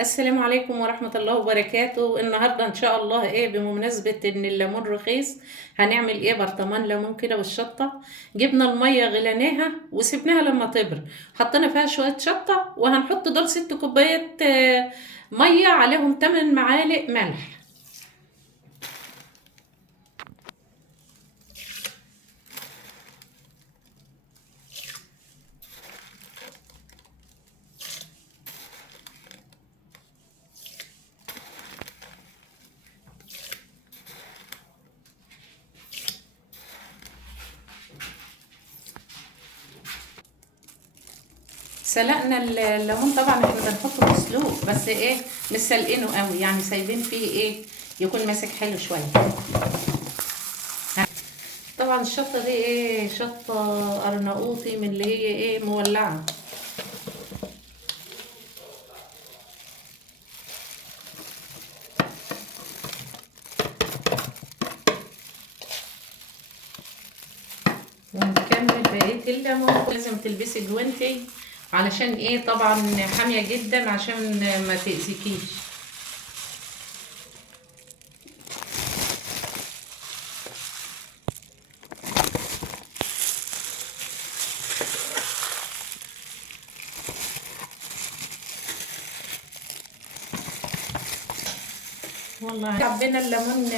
السلام عليكم ورحمة الله وبركاته. النهاردة ان شاء الله بمناسبة ان الليمون رخيص هنعمل برطمان ليمون كده بالشطة. جبنا المية غليناها وسبناها لما تبرد، حطينا فيها شوية شطة وهنحط دول 6 كوبايات مية عليهم 8 معالق ملح. سلقنا الليمون، طبعا احنا بنحطه مسلوق بس مش سلقينه قوي، يعني سايبين فيه يكون ماسك حلو شويه. طبعا الشطه دي شطه ارناؤوطي من اللي هي مولعه. ونكمل بقيه الليمون. لازم تلبسي جوانتي علشان طبعا حاميه جدا عشان ما تاذيكيش. والله عبينا الليمون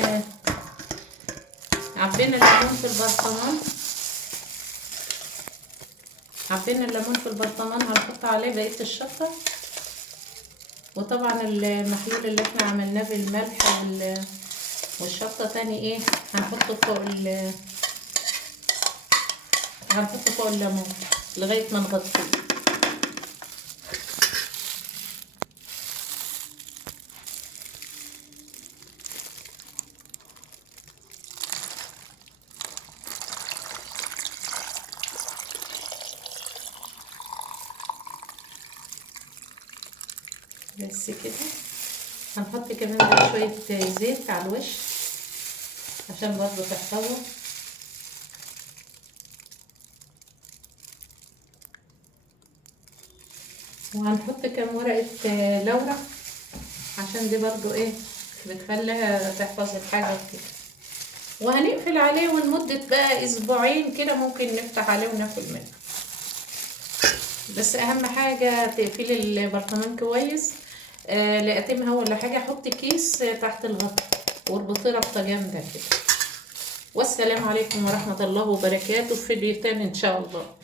في البرطمان. هنحط عليه بقيه الشطه، وطبعا المحلول اللي احنا عملناه بالملح والشطه تاني هنحطه فوق الليمون لغايه ما نغطيه. بس كده. هنحط كمان بقى شوية زيت على الوش عشان برضو تحتوي. وهنحط كام ورقة لورا عشان دي برضو بتخليها تحفظ الحاجة كده. وهنقفل عليه ولمدة بقى اسبوعين كده، ممكن نفتح عليه وناكل منه. بس اهم حاجة تقفلي البرطمان كويس. لا اتمها ولا حاجة، حطي كيس تحت الغطا واربطيه ربطة جامدة كده. والسلام عليكم ورحمة الله وبركاته. في فيديو تاني ان شاء الله.